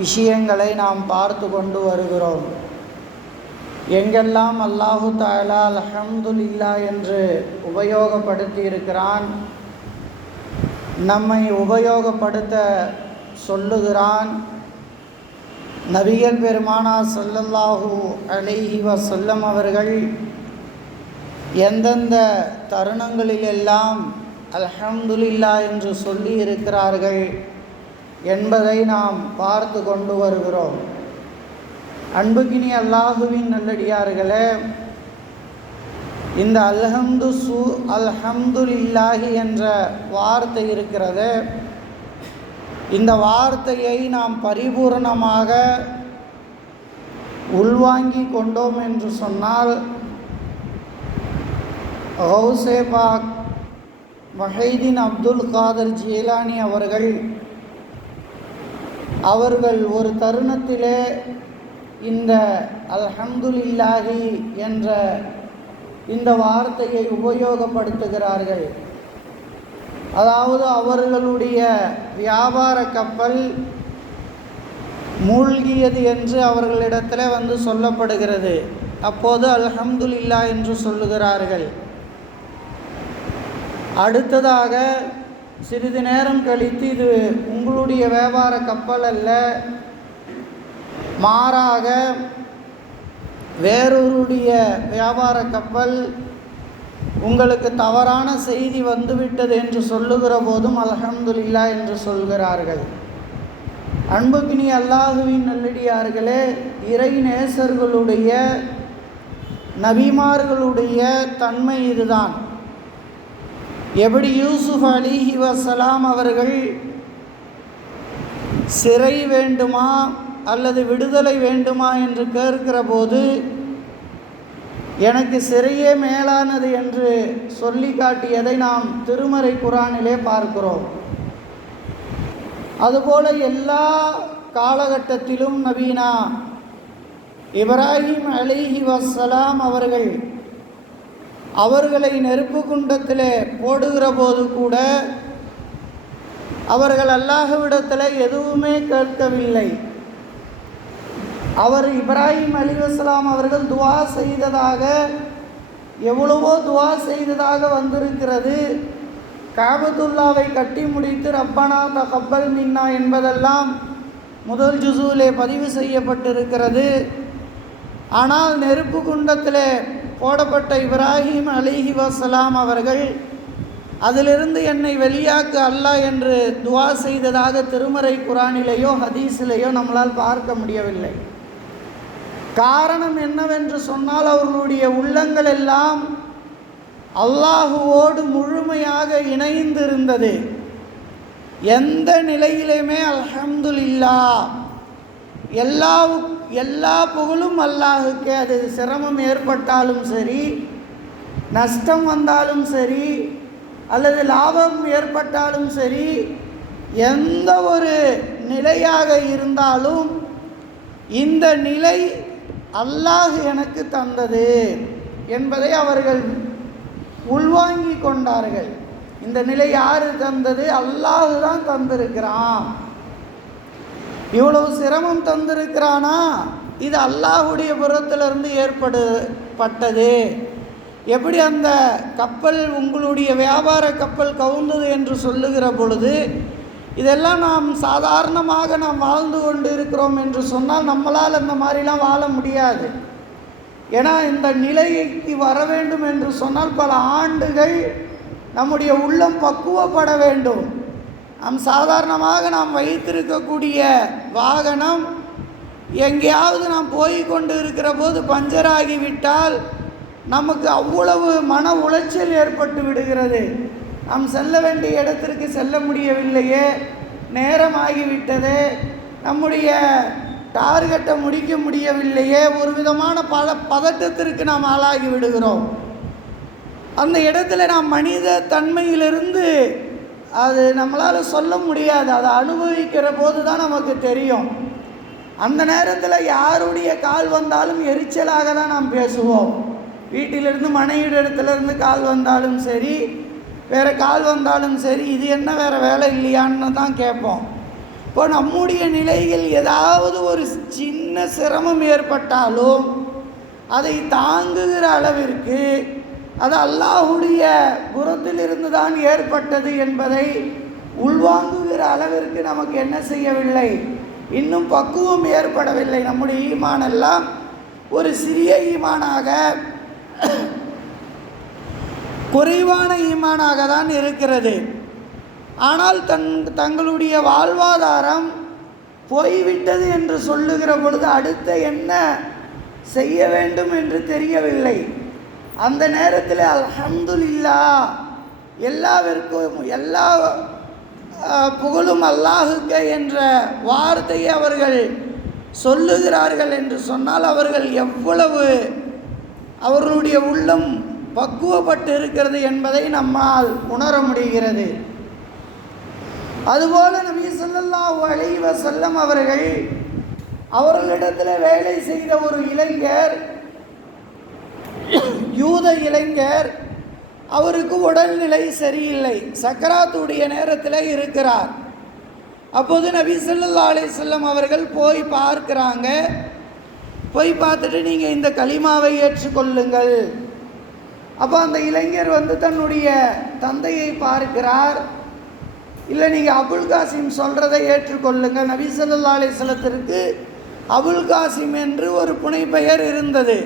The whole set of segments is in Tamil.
விஷயங்களை நாம் பார்த்து கொண்டு வருகிறோம். எங்கெல்லாம் அல்லாஹு தஆலா அல்ஹம்துலில்லாஹ் என்று உபயோகப்படுத்தி இருக்கிறான், நம்மை உபயோகப்படுத்த சொல்லுகிறான். நபிகள் பெருமானார் ஸல்லல்லாஹு அலைஹி வஸல்லம் அவர்கள் எந்தெந்த தருணங்களிலெல்லாம் அல்ஹம்துலில்லாஹ் என்று சொல்லி இருக்கிறார்கள் என்பதை நாம் பார்த்து கொண்டு வருகிறோம். அன்புக்கினி அல்லாஹுவின் நல்லடியார்களே, இந்த அல்ஹம்துலில்லாஹி என்ற வார்த்தை இருக்கிறது. இந்த வார்த்தையை நாம் பரிபூர்ணமாக உள்வாங்கி கொண்டோம் என்று சொன்னால், கௌஸே பாக் வஹீதீன் அப்துல் காதர் ஜீலானி அவர்கள் ஒரு தருணத்திலே இந்த அல்ஹம்துலில்லாஹி என்ற இந்த வார்த்தையை உபயோகப்படுத்துகிறார்கள். அதாவது அவர்களுடைய வியாபார கப்பல் மூழ்கியது என்று அவர்களிடத்தில் சொல்லப்படுகிறது. அப்போது அல்ஹம்துலில்லாஹ் என்று சொல்லுகிறார்கள். அடுத்ததாக சிறிது நேரம் கழித்து, இது உங்களுடைய வியாபார கப்பல் அல்ல, மாறாக வேறொருடைய வியாபார கப்பல், உங்களுக்கு தவறான செய்தி வந்துவிட்டது என்று சொல்லுகிற போதும் அல்ஹம்துலில்லாஹ் என்று சொல்கிறார்கள். அன்புக்கினி அல்லாஹுவின் நல்லடியார்களே, இறை நேசர்களுடைய நபிமார்களுடைய தன்மை இதுதான். எப்படி யூசுஃப் அலைஹி வஸலாம் அவர்கள் சிறை வேண்டுமா அல்லது விடுதலை வேண்டுமா என்று கேட்கிற போது, எனக்கு சிறையே மேலானது என்று சொல்லி காட்டியதை நாம் திருமறை குர்ஆனிலே பார்க்கிறோம். அதுபோல எல்லா காலகட்டத்திலும் நபீனா இப்ராஹிம் அலைஹி வஸலாம் அவர்களை நெருப்பு குண்டத்திலே போடுகிற போது கூட அவர்கள் அல்லாஹ்விடத்தில் எதுவுமே கேட்கவில்லை. இப்ராஹிம் அலைஹிஸ்ஸலாம் அவர்கள் துஆ செய்ததாக, எவ்வளவோ துஆ செய்ததாக வந்திருக்கிறது. காபத்துல்லாவை கட்டி முடித்து ரப்பனா தகப்பல் மின்னா என்பதெல்லாம் முதல் ஜுஸூலே பதிவு செய்யப்பட்டிருக்கிறது. ஆனால் நெருப்பு குண்டத்திலே போடப்பட்ட இப்ராஹிம் அலைஹி வஸலாம் அவர்கள் அதிலிருந்து என்னை வெளியாக்கு அல்லாஹ் என்று துஆ செய்ததாக திருமறை குர்ஆனிலேயோ ஹதீஸிலேயோ நம்மளால் பார்க்க முடியவில்லை. காரணம் என்னவென்று சொன்னால், அவர்களுடைய உள்ளங்கள் எல்லாம் அல்லாஹுவோடு முழுமையாக இணைந்திருந்தது. எந்த நிலையிலுமே அல்ஹம்துலில்லாஹ், எல்லா புகழும் அல்லாஹுக்கே. அது சிரமம் ஏற்பட்டாலும் சரி, நஷ்டம் வந்தாலும் சரி, அல்லது லாபம் ஏற்பட்டாலும் சரி, எந்த ஒரு நிலையாக இருந்தாலும் இந்த நிலை அல்லாஹ் எனக்கு தந்தது என்பதை அவர்கள் உள்வாங்கி கொண்டார்கள். இந்த நிலை யார் தந்தது? அல்லாஹ் தான் தந்திருக்கிறான். இவ்வளவு சிரமம் தந்திருக்கிறானா, இது அல்லாஹுடைய புறத்திலிருந்து ஏற்பட்டது. எப்படி அந்த கப்பல், உங்களுடைய வியாபார கப்பல் கவுந்தது என்று சொல்லுகிற பொழுது, இதெல்லாம் நாம் சாதாரணமாக நாம் வாழ்ந்து கொண்டு இருக்கிறோம் என்று சொன்னால் நம்மளால் அந்த மாதிரிலாம் வாழ முடியாது. ஏன்னா இந்த நிலைக்கு வர வேண்டும் என்று சொன்னால் பல ஆண்டுகள் நம்முடைய உள்ளம் பக்குவப்பட வேண்டும். நாம் சாதாரணமாக நாம் வைத்திருக்கக்கூடிய வாகனம் எங்கேயாவது நாம் போய் கொண்டு இருக்கிற போது பஞ்சராகிவிட்டால் நமக்கு அவ்வளவு மன உளைச்சல் ஏற்பட்டு விடுகிறது. நாம் செல்ல வேண்டிய இடத்திற்கு செல்ல முடியவில்லையே, நேரமாகிவிட்டதே, நம்முடைய டார்கெட்டை முடிக்க முடியவில்லையே, ஒரு விதமான பதட்டத்திற்கு நாம் ஆளாகி விடுகிறோம். அந்த இடத்துல நாம் மனித தன்மையிலிருந்து அது நம்மளால் சொல்ல முடியாது. அதை அனுபவிக்கிற போது தான் நமக்கு தெரியும். அந்த நேரத்தில் யாருடைய கால் வந்தாலும் எரிச்சலாக தான் நாம் பேசுவோம். வீட்டிலிருந்து மனைவியிடத்திலிருந்து கால் வந்தாலும் சரி, வேறு கால் வந்தாலும் சரி, இது என்ன வேறு வேலை இல்லையான்னு தான் கேட்போம். இப்போ நம்முடைய நிலையில் ஏதாவது ஒரு சின்ன சிரமம் ஏற்பட்டாலும் அதை தாங்குகிற அளவிற்கு அது அல்லாஹுடைய புறத்திலிருந்து தான் ஏற்பட்டது என்பதை உள்வாங்குகிற அளவிற்கு நமக்கு என்ன செய்யவில்லை, இன்னும் பக்குவம் ஏற்படவில்லை. நம்முடைய ஈமானெல்லாம் ஒரு சிறிய ஈமானாக, குறைவான ஈமானாக தான் இருக்கிறது. ஆனால் தங்களுடைய வாழ்வாதாரம் போய்விட்டது என்று சொல்லுகிற பொழுது அடுத்த என்ன செய்ய வேண்டும் என்று தெரியவில்லை. அந்த நேரத்தில் அல்ஹம்துலில்லாஹ், எல்லா புகழும் அல்லாஹுக்கே என்ற வார்த்தையை அவர்கள் சொல்லுகிறார்கள் என்று சொன்னால் அவர்கள் எவ்வளவு அவர்களுடைய உள்ளம் பக்குவப்பட்டு இருக்கிறது என்பதை நம்மால் உணர முடிகிறது. அதுபோல நபி ஸல்லல்லாஹு அலைஹி வஸல்லம் அவர்களிடத்தில் வேலை செய்த ஒரு இளைஞர், யூத இளைஞர், அவருக்கு உடல்நிலை சரியில்லை, சக்கராத்துடைய நேரத்தில் இருக்கிறார். அப்போது நபி ஸல்லல்லாஹு அலைஹி வஸல்லம் அவர்கள் போய் பார்க்குறாங்க. போய் பார்த்துட்டு நீங்கள் இந்த கலிமாவை ஏற்றுக்கொள்ளுங்கள். அப்போ அந்த இளைஞர் தன்னுடைய தந்தையை பார்க்கிறார். இல்லை, நீங்கள் அபுல் காசிம் சொல்கிறதை ஏற்றுக்கொள்ளுங்கள். நபி ஸல்லல்லாஹு அலைஹி வஸல்லத்திற்கு அபுல் காசிம் என்று ஒரு புனைப்பெயர் இருந்தது.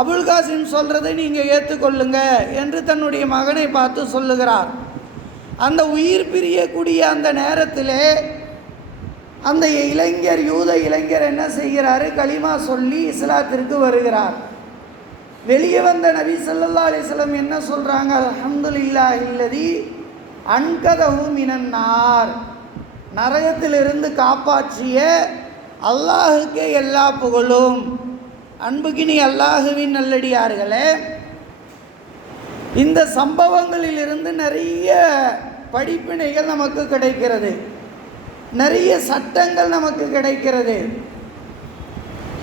அபுல் காசிம் சொல்கிறதை நீங்கள் ஏற்றுக்கொள்ளுங்க என்று தன்னுடைய மகனை பார்த்து சொல்லுகிறார். அந்த உயிர் பிரியக்கூடிய அந்த நேரத்தில் அந்த இளைஞர், யூத இளைஞர் என்ன செய்கிறாரு, கலிமா சொல்லி இஸ்லாத்திற்கு வருகிறார். வெளியே வந்த நபி ஸல்லல்லாஹு அலைஹி வஸல்லம் என்ன சொல்கிறாங்க, அல்ஹம்துலில்லாஹில்லதி அன்கதஹு மினன்னார், நரகத்திலிருந்து காப்பாற்றிய அல்லாஹுக்கே எல்லா புகழும். அன்புகினி அல்லாஹுவின் நல்லடியார்களே, இந்த சம்பவங்களிலிருந்து நிறைய படிப்பினைகள் நமக்கு கிடைக்கிறது, நிறைய சட்டங்கள் நமக்கு கிடைக்கிறது.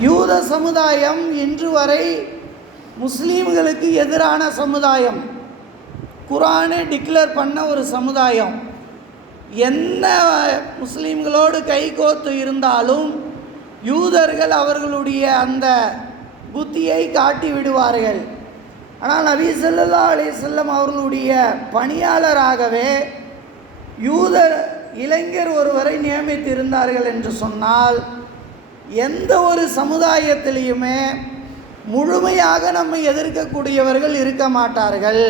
யூத சமுதாயம் இன்று வரை முஸ்லீம்களுக்கு எதிரான சமுதாயம், குர்ஆனை டிக்ளேர் பண்ண ஒரு சமுதாயம். என்ன முஸ்லீம்களோடு கைகோத்து இருந்தாலும் யூதர்கள் அவர்களுடைய அந்த புத்தியை காட்டி விடுவார்கள். ஆனால் நபி ஸல்லல்லாஹு அலைஹி வஸல்லம் அவர்களுடைய பணியாளராகவே யூத இளைஞர் ஒருவரை நியமித்திருந்தார்கள் என்று சொன்னால் எந்த ஒரு சமுதாயத்திலையுமே முழுமையாக நம்மை எதிர்க்கக்கூடியவர்கள் இருக்க மாட்டார்கள்,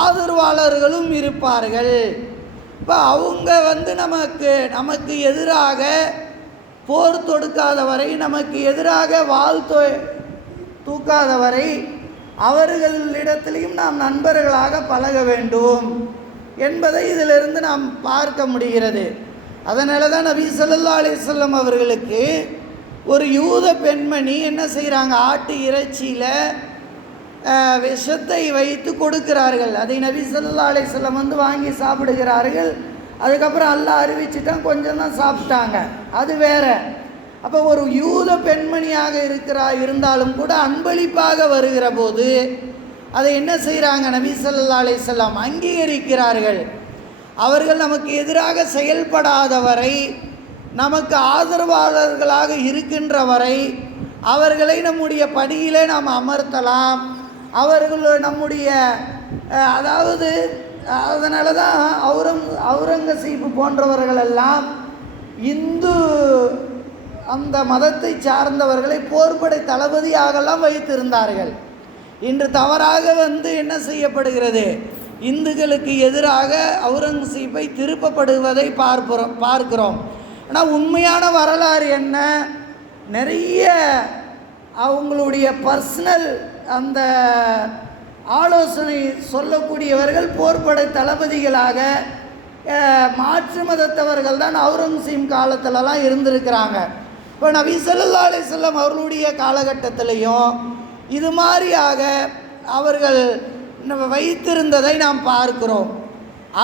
ஆதரவாளர்களும் இருப்பார்கள். இப்போ அவங்க நமக்கு எதிராக போர் தொடுக்காத வரை, நமக்கு எதிராக வாள் தூக்காத வரை அவர்களிடத்திலையும் நாம் நண்பர்களாக பழக வேண்டும் என்பதை இதிலிருந்து நாம் பார்க்க முடிகிறது. அதனால தான் நபி ஸல்லல்லாஹு அலைஹி வஸல்லம் அவர்களுக்கு ஒரு யூத பெண்மணி என்ன செய்கிறாங்க, ஆட்டு இறைச்சியில் விஷத்தை வைத்து கொடுக்கிறார்கள். அதை நபி ஸல்லல்லாஹு அலைஹி வஸல்லம் வாங்கி சாப்பிடுகிறார்கள். அதுக்கப்புறம் அல்லாஹ் அறிவிச்சிட்டான், கொஞ்சம் தான் சாப்பிட்டாங்க, அது வேற. அப்போ ஒரு யூத பெண்மணியாக இருந்தாலும் கூட அன்பளிப்பாக வருகிற போது அதை என்ன செய்கிறாங்க, நபி ஸல்லல்லாஹு அலைஹி வஸல்லம் அங்கீகரிக்கிறார்கள். அவர்கள் நமக்கு எதிராக செயல்படாத வரை, நமக்கு ஆதரவாளர்களாக இருக்கின்ற வரை அவர்களை நம்முடைய பணியிலே நாம் அமர்த்தலாம். அவர்கள் நம்முடைய அதனால தான் அவுரங்கசீப் போன்றவர்களெல்லாம் இந்து அந்த மதத்தை சார்ந்தவர்களை போர்படை தளபதியாகலாம் வைத்திருந்தார்கள். இன்று தவறாக என்ன செய்யப்படுகிறது, இந்துக்களுக்கு எதிராக அவுரங்கசீப்பை திருப்பப்படுவதை பார்க்கிறோம். ஆனால் உண்மையான வரலாறு என்ன, நிறைய அவங்களுடைய பர்சனல் அந்த ஆலோசனை சொல்லக்கூடியவர்கள் போர்படை தளபதிகளாக மாற்று மதத்தவர்கள் தான் அவுரங்கசீப் காலத்திலலாம் இருந்திருக்கிறாங்க. இப்போ நபி ஸல்லல்லாஹு அலைஹி வஸல்லம் அவர்களுடைய காலகட்டத்திலையும் இது மாதிரியாக அவர்கள் வைத்திருந்ததை நாம் பார்க்கிறோம்.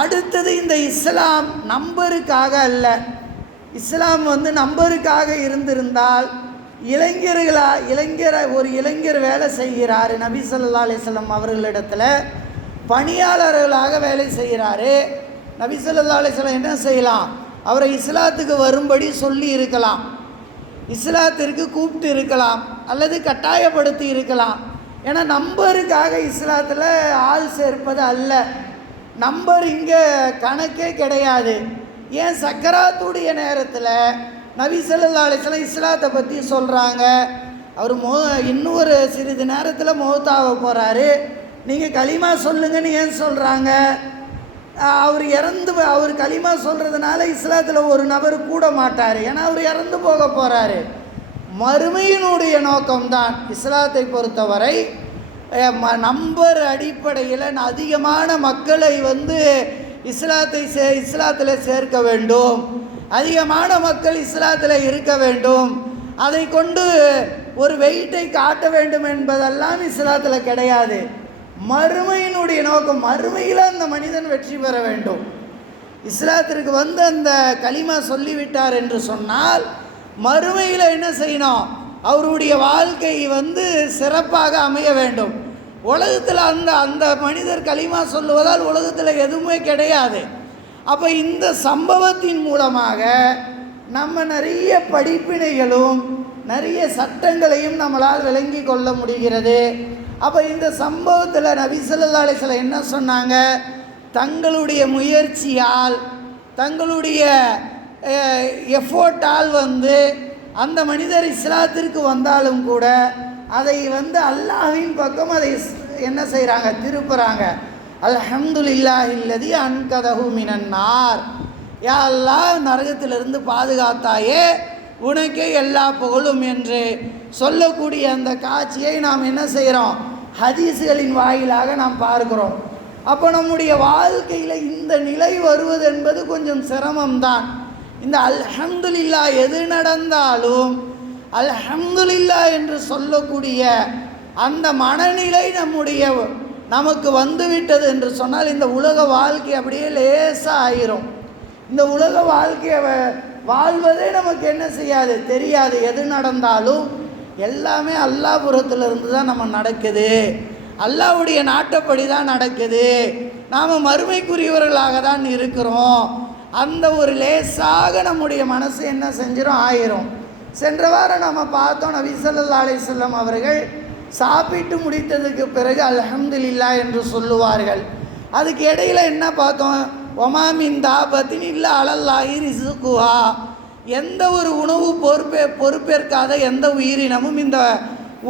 அடுத்தது, இந்த இஸ்லாம் நம்பருக்காக அல்ல. இஸ்லாம் நம்பருக்காக இருந்திருந்தால் ஒரு இளைஞர் வேலை செய்கிறாரு, நபி ஸல்லல்லாஹு அலைஹி வஸல்லம் அவர்களிடத்தில் பணியாளர்களாக வேலை செய்கிறாரு. நபி ஸல்லல்லாஹு அலைஹி வஸல்லம் என்ன செய்யலாம், அவரை இஸ்லாத்துக்கு வரும்படி சொல்லி இருக்கலாம், இஸ்லாத்திற்கு கூப்பிட்டு இருக்கலாம், அல்லது கட்டாயப்படுத்தி இருக்கலாம். ஏன்னா நம்பருக்காக இஸ்லாத்தில் ஆள் சேர்ப்பது அல்ல. நம்பர் இங்கே கணக்கே கிடையாது. ஏன் சக்கராத்துடைய நேரத்தில் நபி ஸல்லல்லாஹு அலைஹி வஸல்லம் இஸ்லாத்தை பற்றி சொல்கிறாங்க. அவர் இன்னொரு சிறிது நேரத்தில் மௌத்தாக போகிறாரு, நீங்கள் களிமா சொல்லுங்கன்னு ஏன் சொல்கிறாங்க? அவர் களிமா சொல்கிறதுனால இஸ்லாத்தில் ஒரு நபர் கூட மாட்டார். ஏன்னா அவர் இறந்து போக போகிறாரு. மறுமையினுடைய நோக்கம்தான் இஸ்லாத்தை பொறுத்தவரை நம்பர் அடிப்படையில் அதிகமான மக்களை இஸ்லாத்தில் சேர்க்க வேண்டும், அதிகமான மக்கள் இஸ்லாத்தில் இருக்க வேண்டும், அதை கொண்டு ஒரு வெயிட்டை காட்ட வேண்டும் என்பதெல்லாம் இஸ்லாத்தில் கிடையாது. மறுமையினுடைய நோக்கம், மறுமையில் அந்த மனிதன் வெற்றி பெற வேண்டும். இஸ்லாத்திற்கு அந்த கலிமா சொல்லிவிட்டார் என்று சொன்னால் மறுமையில் என்ன செய்யணும்? அவருடைய வாழ்க்கை சிறப்பாக அமைய வேண்டும். உலகத்தில் அந்த மனிதர் கலிமா சொல்லுவதால் உலகத்தில் எதுவுமே கிடையாது. அப்போ இந்த சம்பவத்தின் மூலமாக நம்ம நிறைய படிப்பினைகளும் நிறைய சட்டங்களையும் நம்மளால் விளங்கி கொள்ள முடிகிறது. அப்போ இந்த சம்பவத்தில் நபி ஸல்லல்லாஹு அலைஹி வஸல்லம் என்ன சொன்னாங்க? தங்களுடைய முயற்சியால், தங்களுடைய எஃபோர்ட்டால் அந்த மனிதர் இஸ்லாத்திற்கு வந்தாலும் கூட அதை அல்லாஹ்வின் பக்கம் அதை என்ன செய்கிறாங்க? திருப்புறாங்க. அல்ஹம்துலில்லாஹில்லதி அன்கதஹு மினன்னார். யா அல்லாஹ், நரகத்திலிருந்து பாதுகாத்தாயே, உனக்கே எல்லா புகழும் என்று சொல்லக்கூடிய அந்த காட்சியை நாம் என்ன செய்கிறோம்? ஹதீஸ்களின் வாயிலாக நாம் பார்க்கிறோம். அப்போ நம்முடைய வாழ்க்கையில் இந்த நிலை வருவது என்பது கொஞ்சம் சிரமம்தான். இந்த அல்ஹம்துலில்லாஹ் எது நடந்தாலும் அல்ஹம்துலில்லாஹ் என்று சொல்லக்கூடிய அந்த மனநிலை நமக்கு வந்துவிட்டது என்று சொன்னால் இந்த உலக வாழ்க்கை அப்படியே லேசாக ஆயிரும். இந்த உலக வாழ்க்கையை வாழ்வதே நமக்கு என்ன செய்யாது? தெரியாது. எது நடந்தாலும் எல்லாமே அல்லாஹ் புறத்திலிருந்து தான் நம்ம நடக்குது, அல்லாஹ்வுடைய நாட்டப்படி தான் நடக்குது, நாம் மறுமைக்குரியவர்களாக தான் இருக்கிறோம். அந்த ஒரு லேசாக நம்முடைய மனசு என்ன செஞ்சிடும்? ஆயிரும். சென்ற வாரம் நம்ம பார்த்தோம், நபி ஸல்லல்லாஹு அலைஹி வஸல்லம் அவர்கள் சாப்பிட்டு முடித்ததுக்கு பிறகு அல்ஹம்துலில்லாஹ் என்று சொல்லுவார்கள். அதுக்கு இடையில் என்ன பார்த்தோம்? ஒமா மின் தாபத்தின் இல்லா அலல்லாஹி ரிஸ்குஹா. எந்த ஒரு உணவு பொறுப்பேற்காத எந்த உயிரினமும் இந்த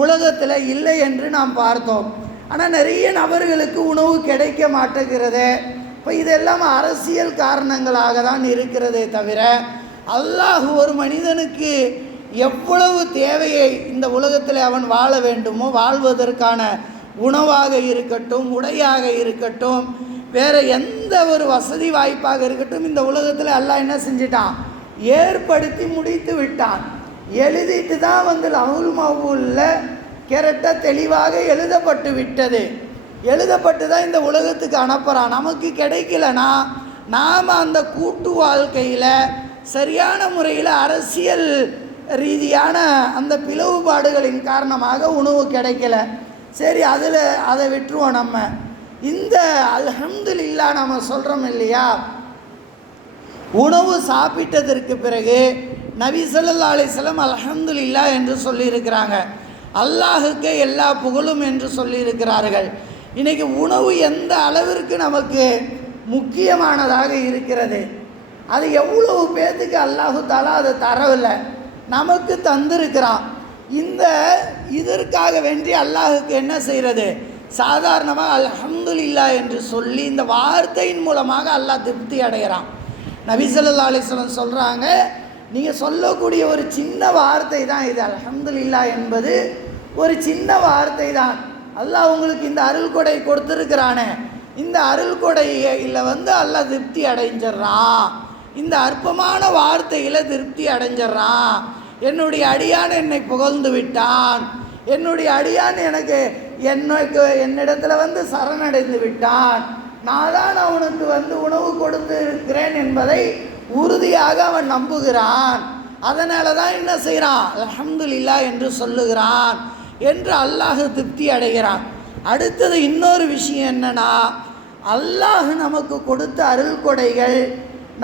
உலகத்தில் இல்லை என்று நாம் பார்த்தோம். ஆனால் நிறைய நபர்களுக்கு உணவு கிடைக்க மாட்டேங்கிறது. இப்போ இதெல்லாம் அரசியல் காரணங்களாக தான் இருக்கிறதே தவிர அல்லாஹ் ஒரு மனிதனுக்கு எவ்வளவு தேவையை இந்த உலகத்தில் அவன் வாழ வேண்டுமோ, வாழ்வதற்கான உணவாக இருக்கட்டும், உடையாக இருக்கட்டும், வேறு எந்த ஒரு வசதி வாய்ப்பாக இருக்கட்டும், இந்த உலகத்தில் அல்லாஹ் என்ன செஞ்சிட்டான்? ஏற்படுத்தி முடித்து விட்டான். எழுதிட்டு தான் லஹுல் மஹ்ஃபூஸில் கரெக்டாக தெளிவாக எழுதப்பட்டு விட்டது. எழுதப்பட்டு தான் இந்த உலகத்துக்கு அனுப்புகிறான். நமக்கு கிடைக்கலனா நாம் அந்த கூட்டு வாழ்க்கையில் சரியான முறையில் அரசியல் ரீதியான அந்த பிளவுபாடுகளின் காரணமாக உணவு கிடைக்கல. சரி, அதை விட்டுருவோம். நம்ம இந்த அல்ஹம்துலில்லாஹ் நம்ம சொல்கிறோம் இல்லையா? உணவு சாப்பிட்டதற்கு பிறகு நபி ஸல்லல்லாஹு அலைஹி வஸல்லம் அல்ஹம்துலில்லாஹ் என்று சொல்லியிருக்கிறாங்க. அல்லாஹுக்கே எல்லா புகழும் என்று சொல்லியிருக்கிறார்கள். இன்றைக்கி உணவு எந்த அளவிற்கு நமக்கு முக்கியமானதாக இருக்கிறது, அது எவ்வளவு பேர்த்துக்கு அல்லாஹு தஆலா அதை தரவில்லை, நமக்கு தந்திருக்கிறான். இதற்காக வேண்டி அல்லாஹுக்கு என்ன செய்கிறது? சாதாரணமாக அல்ஹம்துலில்லாஹ் என்று சொல்லி இந்த வார்த்தையின் மூலமாக அல்லாஹ் திருப்தி அடைகிறான். நபி ஸல்லல்லாஹு அலைஹி வஸல்லம் சொல்கிறாங்க, நீங்கள் சொல்லக்கூடிய ஒரு சின்ன வார்த்தை தான் இது. அல்ஹம்துலில்லாஹ் என்பது ஒரு சின்ன வார்த்தை தான். அல்லாஹ் உங்களுக்கு இந்த அருள் கொடை கொடுத்துருக்கிறானே, இந்த அருள் கொடையில் அல்லாஹ் திருப்தி அடைஞ்சிட்றான். இந்த அற்பமான வார்த்தையில் திருப்தி அடைஞ்சிட்றான். என்னுடைய அடியான் என்னை புகழ்ந்து விட்டான், என்னுடைய அடியான் என்னிடத்தில் சரணடைந்து விட்டான், நான் தான் அவனுக்கு உணவு கொடுத்து இருக்கிறேன் என்பதை உறுதியாக அவன் நம்புகிறான். அதனால தான் என்ன செய்கிறான்? அல்ஹம்துலில்லாஹ் என்று சொல்லுகிறான் என்று அல்லாஹ் திருப்தி அடைகிறான். அடுத்தது இன்னொரு விஷயம் என்னன்னா, அல்லாஹ் நமக்கு கொடுத்த அருள் கொடைகள்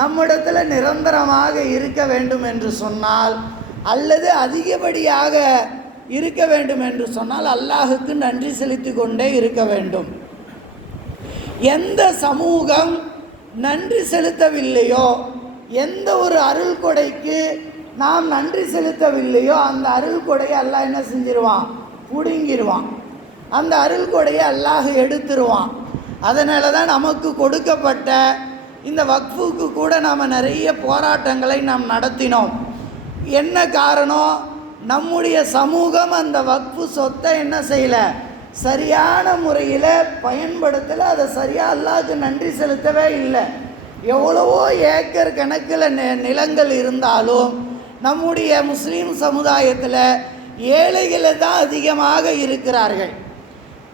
நம்மிடத்தில் நிரந்தரமாக இருக்க வேண்டும் என்று சொன்னால், அல்லது அதிகப்படியாக இருக்க வேண்டும் என்று சொன்னால் அல்லாஹுக்கு நன்றி செலுத்தி கொண்டே இருக்க வேண்டும். எந்த சமூகம் நன்றி செலுத்தவில்லையோ, எந்த ஒரு அருள் கொடைக்கு நாம் நன்றி செலுத்தவில்லையோ, அந்த அருள் கொடையை அல்லாஹ் என்ன செஞ்சிருவான்? பிடுங்கிடுவான். அந்த அருள் கொடையை அல்லாஹ் எடுத்துருவான். அதனால தான் நமக்கு கொடுக்கப்பட்ட இந்த வக்ஃபுக்கு கூட நாம் நிறைய போராட்டங்களை நாம் நடத்தினோம். என்ன காரணம்? நம்முடைய சமூகம் அந்த வக்ஃபு சொத்தை என்ன செய்யலை, சரியான முறையில் பயன்படுத்தலை. அதை சரியாக அல்லாஹ்க்கு நன்றி செலுத்தவே இல்லை. எவ்வளவோ ஏக்கர் கணக்கில் நிலங்கள் இருந்தாலும் நம்முடைய முஸ்லீம் சமுதாயத்தில் ஏழைகளை தான் அதிகமாக இருக்கிறார்கள்.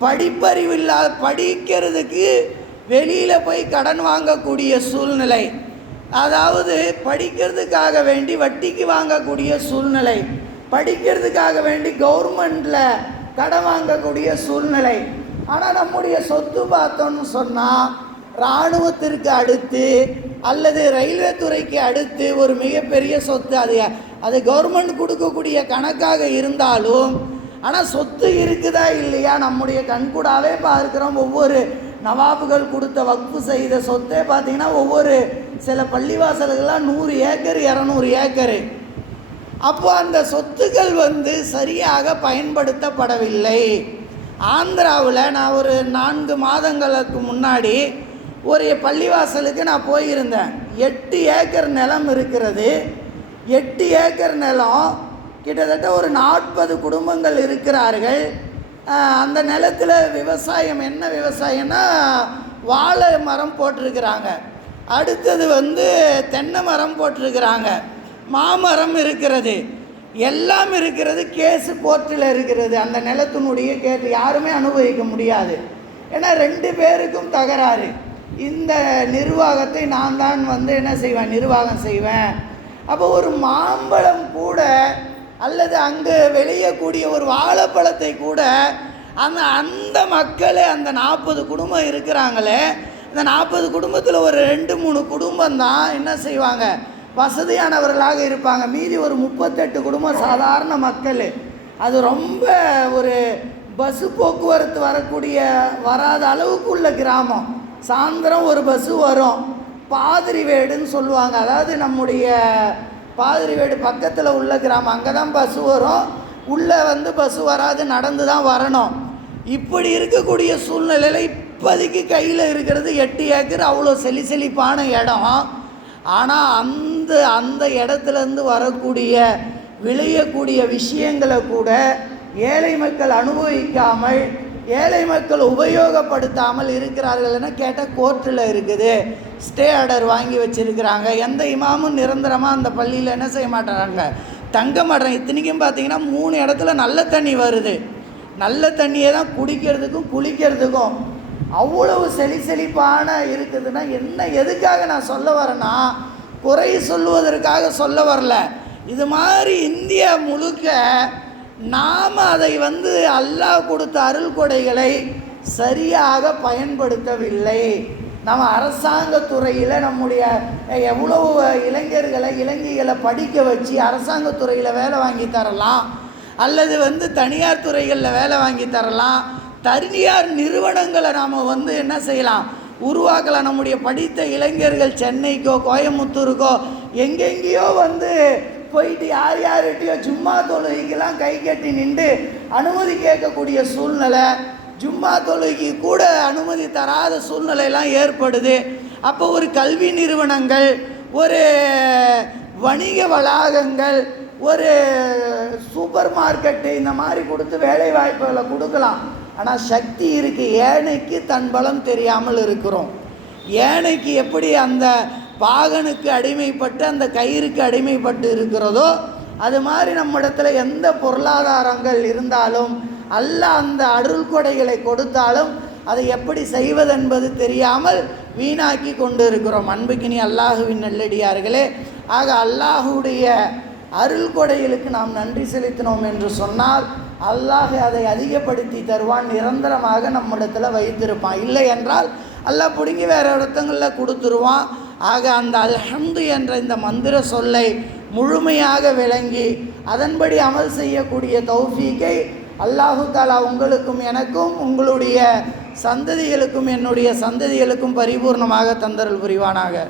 படிப்பறிவில்லா, படிக்கிறதுக்கு வெளியில் போய் கடன் வாங்கக்கூடிய சூழ்நிலை, அதாவது படிக்கிறதுக்காக வேண்டி வட்டிக்கு வாங்கக்கூடிய சூழ்நிலை, படிக்கிறதுக்காக வேண்டி கவர்மெண்டில் கடன் வாங்கக்கூடிய சூழ்நிலை. ஆனால் நம்முடைய சொத்து பார்த்தோன்னு சொன்னால் இராணுவத்திற்கு அடுத்து அல்லது ரயில்வே துறைக்கு அடுத்து ஒரு மிகப்பெரிய சொத்து. அது கவர்மெண்ட் கொடுக்கக்கூடிய கணக்காக இருந்தாலும், ஆனால் சொத்து இருக்குதா இல்லையா நம்முடைய கண்கூடாவே பார்க்குறோம். ஒவ்வொரு நவாபுகள் கொடுத்த வக்ஃபு செய்த சொத்தே பார்த்திங்கன்னா ஒவ்வொரு சில பள்ளிவாசல்கள்லாம் 100 ஏக்கர் 200 ஏக்கரு. அப்போ அந்த சொத்துக்கள் சரியாக பயன்படுத்தப்படவில்லை. ஆந்திராவில் நான் ஒரு 4 மாதங்களுக்கு முன்னாடி ஒரு பள்ளிவாசலுக்கு நான் போயிருந்தேன். 8 ஏக்கர் நிலம் இருக்கிறது. 8 ஏக்கர் நிலம், கிட்டத்தட்ட ஒரு 40 குடும்பங்கள் இருக்கிறார்கள். அந்த நிலத்தில் விவசாயம் என்ன விவசாயம்னா வாழை மரம் போட்டிருக்கிறாங்க, அடுத்தது தென்னை மரம் போட்டிருக்கிறாங்க, மாமரம் இருக்கிறது, எல்லாம் இருக்கிறது. கேஸு கோர்ட்டில் இருக்கிறது. அந்த நிலத்தினுடைய கேட்டு யாருமே அனுபவிக்க முடியாது. ஏன்னா 2 பேருக்கும் தகராறு. இந்த நிர்வாகத்தை நான் தான் என்ன செய்வேன், நிர்வாகம் செய்வேன். அப்போ ஒரு மாம்பழம் கூட அல்லது அங்கே விளையக்கூடிய ஒரு வாழைப்பழத்தை கூட அந்த மக்களே, அந்த 40 குடும்பம் இருக்கிறாங்களே, இந்த 40 குடும்பத்தில் ஒரு 2-3 குடும்பம் தான் என்ன செய்வாங்க, வசதியானவர்களாக இருப்பாங்க. மீதி ஒரு 38 குடும்பம் சாதாரண மக்கள். அது ரொம்ப ஒரு பஸ்ஸு போக்குவரத்து வராத அளவுக்கு உள்ள கிராமம். சாயந்தரம் ஒரு பஸ்ஸு வரும், பாதிரிவேடுன்னு சொல்லுவாங்க. அதாவது நம்முடைய பாதிரிவேடு பக்கத்தில் உள்ள கிராமம், அங்கே தான் பஸ்ஸு வரும். உள்ளே பஸ்ஸு வராது, நடந்து தான் வரணும். இப்படி இருக்கக்கூடிய சூழ்நிலையில் இப்போதைக்கு கையில் இருக்கிறது 8 ஏக்கர், அவ்வளோ செழிப்பான இடம். ஆனால் அந்த இடத்துலேருந்து வரக்கூடிய விளையக்கூடிய விஷயங்களை கூட ஏழை மக்கள் அனுபவிக்காமல், ஏழை மக்கள் உபயோகப்படுத்தாமல் இருக்கிறார்கள்னு கேட்டால் கோர்ட்டில் இருக்குது, ஸ்டே ஆர்டர் வாங்கி வச்சுருக்கிறாங்க. எந்த இமாமும் நிரந்தரமாக அந்த பள்ளியில் என்ன செய்ய மாட்டாங்க, தங்க மாட்டாங்க. இத்தனைக்கும் பார்த்திங்கன்னா 3 இடத்துல நல்ல தண்ணி வருது. நல்ல தண்ணியை தான் குடிக்கிறதுக்கும் குளிக்கிறதுக்கும் அவ்வளவு செழிப்பான இருக்குதுன்னா என்ன, எதுக்காக நான் சொல்ல வரேன்னா, குறை சொல்லுவதற்காக சொல்ல வரல. இது மாதிரி இந்தியா முழுக்க நாம் அதை அல்லாஹ் கொடுத்த அருள் கொடைகளை சரியாக பயன்படுத்தவில்லை. நம்ம அரசாங்க துறையில் நம்முடைய எவ்வளோ இளைஞர்களை படிக்க வச்சு அரசாங்க துறையில் வேலை வாங்கி தரலாம், அல்லது தனியார் துறைகளில் வேலை வாங்கி தரலாம். தனியார் நிறுவனங்களை நாம் என்ன செய்யலாம், உருவாக்கலாம். நம்முடைய படித்த இளைஞர்கள் சென்னைக்கோ கோயம்புத்தூருக்கோ எங்கெங்கேயோ போயிட்டு யார்கிட்டையோ ஜும்மா தொழுகைக்கெல்லாம் கை கட்டி நின்று அனுமதி கேட்கக்கூடிய சூழ்நிலை, ஜும்மா தொழுகைக்கு கூட அனுமதி தராத சூழ்நிலையெல்லாம் ஏற்படுது. அப்போ ஒரு கல்வி நிறுவனங்கள், ஒரு வணிக வளாகங்கள், ஒரு சூப்பர் மார்க்கெட்டு இந்த மாதிரி கொடுத்து வேலை வாய்ப்புகளை கொடுக்கலாம். ஆனால் சக்தி இருக்குது. ஏழைக்கு தன் பலம் தெரியாமல் இருக்கிறோம். ஏழைக்கு எப்படி அந்த பாகனுக்கு அடிமைப்பட்டு அந்த கயிறுக்கு அடிமைப்பட்டு இருக்கிறதோ, அது மாதிரி நம்மிடத்தில் எந்த பொருளாதாரங்கள் இருந்தாலும் அல்லாஹ் அந்த அருள் கொடைகளை கொடுத்தாலும் அதை எப்படி செய்வதென்பது தெரியாமல் வீணாக்கி கொண்டு இருக்கிறோம். அன்புக்கினி அல்லாஹுவின் நல்லடியார்களே, ஆக அல்லாஹுடைய அருள் கொடைகளுக்கு நாம் நன்றி செலுத்தினோம் என்று சொன்னால் அல்லாஹ் அதை அதிகப்படுத்தி தருவான், நிரந்தரமாக நம்மிடத்தில் வைத்திருப்பான். இல்லை என்றால் அல்லாஹ் பிடுங்கி வேறு இடத்துங்களில் கொடுத்துருவான். ஆக அந்த அல்ஹம்து என்ற இந்த மந்திர சொல்லை முழுமையாக விளங்கி அதன்படி அமல் செய்யக்கூடிய தௌஃபீக்கை அல்லாஹு தஆலா உங்களுக்கும் எனக்கும் உங்களுடைய சந்ததிகளுக்கும் என்னுடைய சந்ததிகளுக்கும் பரிபூர்ணமாக தந்தருள் புரிவானாக.